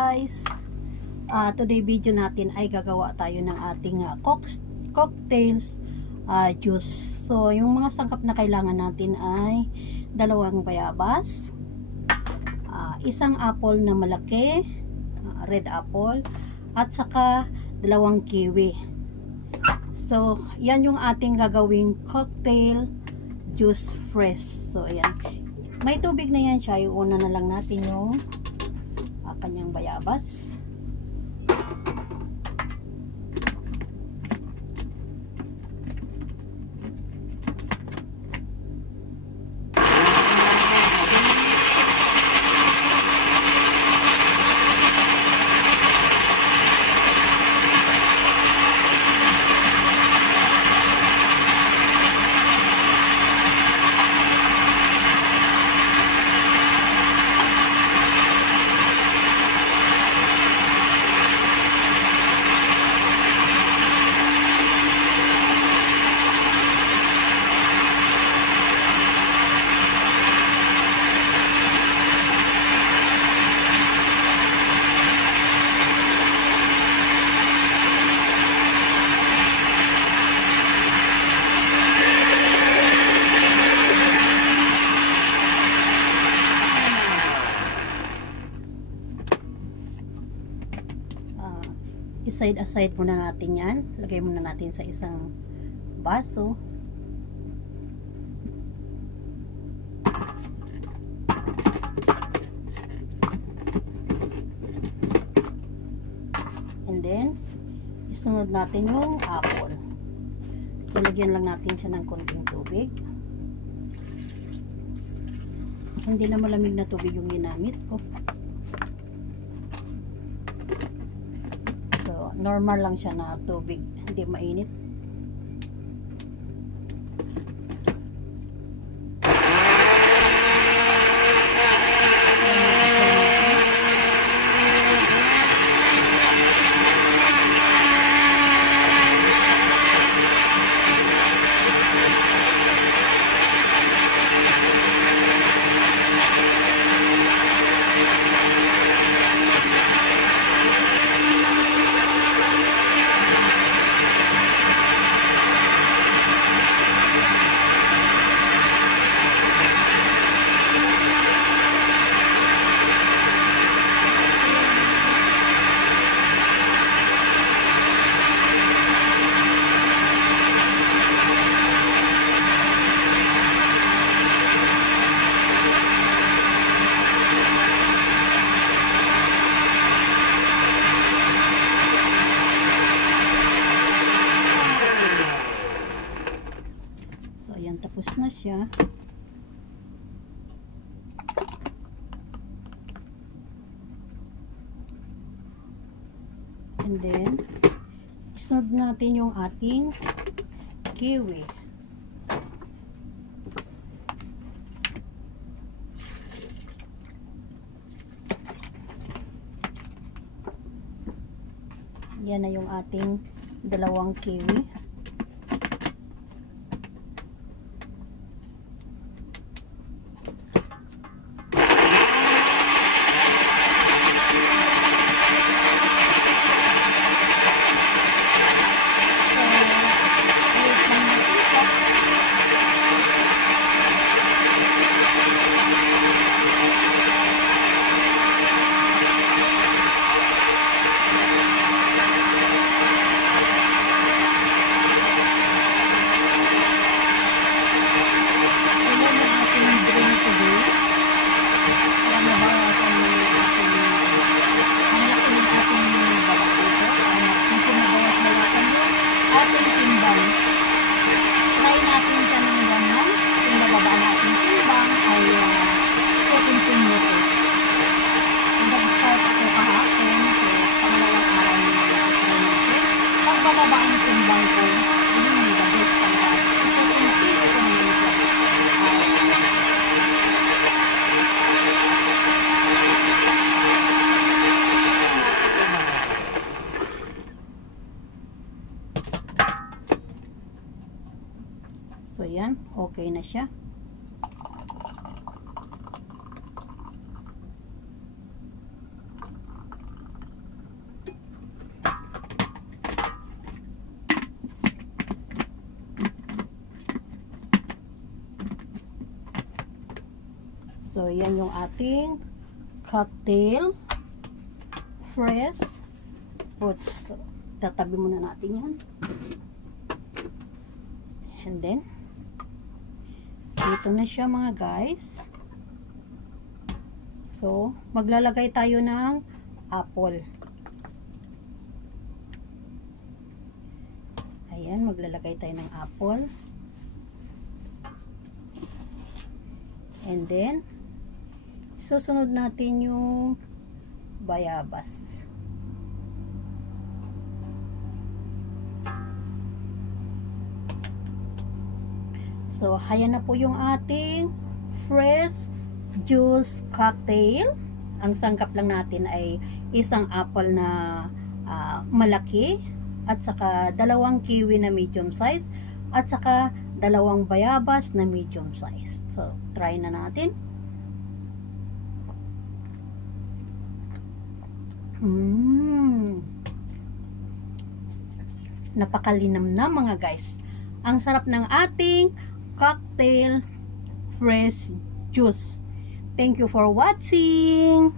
Guys, today video natin ay gagawa tayo ng ating cocktails juice. So yung mga sangkap na kailangan natin ay 2 bayabas, isang apple na malaki, red apple, at saka 2 kiwi. So yan yung ating gagawing cocktail juice fresh. So ayan, may tubig na yan siya. Iuna na lang natin yung kanyang bayabas. Aside muna natin yan. Lagay muna natin sa isang baso. And then isunod natin yung apple. So lagyan lang natin siya ng konting tubig. Hindi na malamig na tubig yung ginamit ko. Normal lang siya na tubig, hindi mainit. Tapos na siya. And then isunod natin yung ating kiwi. Yan na yung ating 2 kiwi. So yan, okay na siya. yan yung ating cocktail fresh fruits. So, tatabi muna natin yan. And then, dito na siya mga guys. So, maglalagay tayo ng apple. Ayan, maglalagay tayo ng apple. And then, susunod natin yung bayabas. So, ayan na po yung ating fresh juice cocktail. Ang sangkap lang natin ay isang apple na malaki, at saka 2 kiwi na medium size, at saka 2 bayabas na medium size. So, try na natin. Napakalinamnam mga guys. Ang sarap ng ating cocktail fresh juice. Thank you for watching.